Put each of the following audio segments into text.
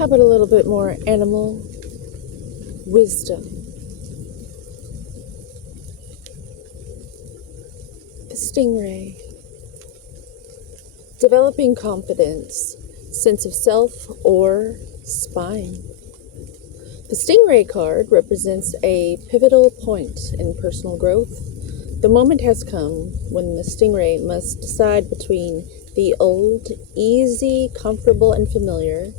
How about a little bit more animal wisdom? The stingray. Developing confidence, sense of self, or spine. The Stingray card represents a pivotal point in personal growth. The moment has come when the Stingray must decide between the old, easy, comfortable, and familiar,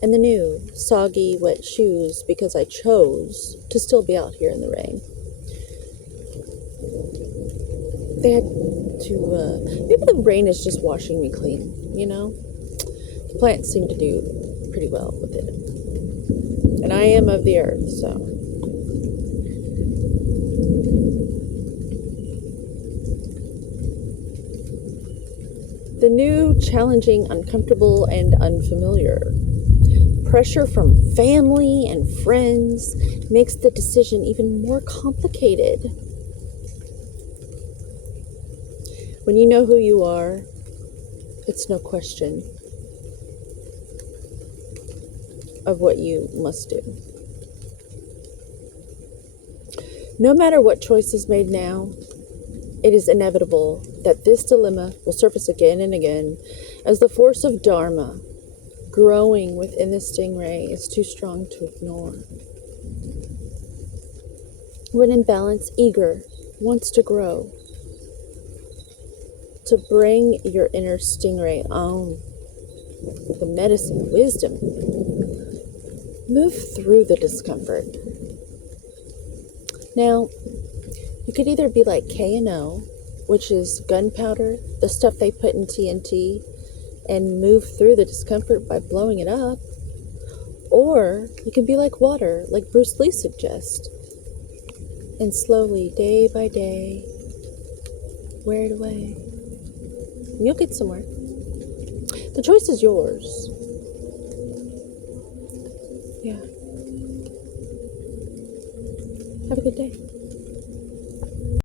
and the new, soggy, wet shoes, because I chose to still be out here in the rain. They had to, maybe the rain is just washing me clean, you know? The plants seem to do pretty well with it. And I am of the earth, so. The new, challenging, uncomfortable, and unfamiliar. Pressure from family and friends makes the decision even more complicated. When you know who you are, it's no question of what you must do. No matter what choice is made now, it is inevitable that this dilemma will surface again and again as the force of Dharma growing within the stingray is too strong to ignore. When in balance, eager, wants to grow, to bring your inner stingray on, the medicine, wisdom, move through the discomfort. Now, you could either be like K&O, which is gunpowder, the stuff they put in TNT, and move through the discomfort by blowing it up, or you can be like water, like Bruce Lee suggests, and slowly, day by day, wear it away. And you'll get somewhere. The choice is yours. Yeah. Have a good day.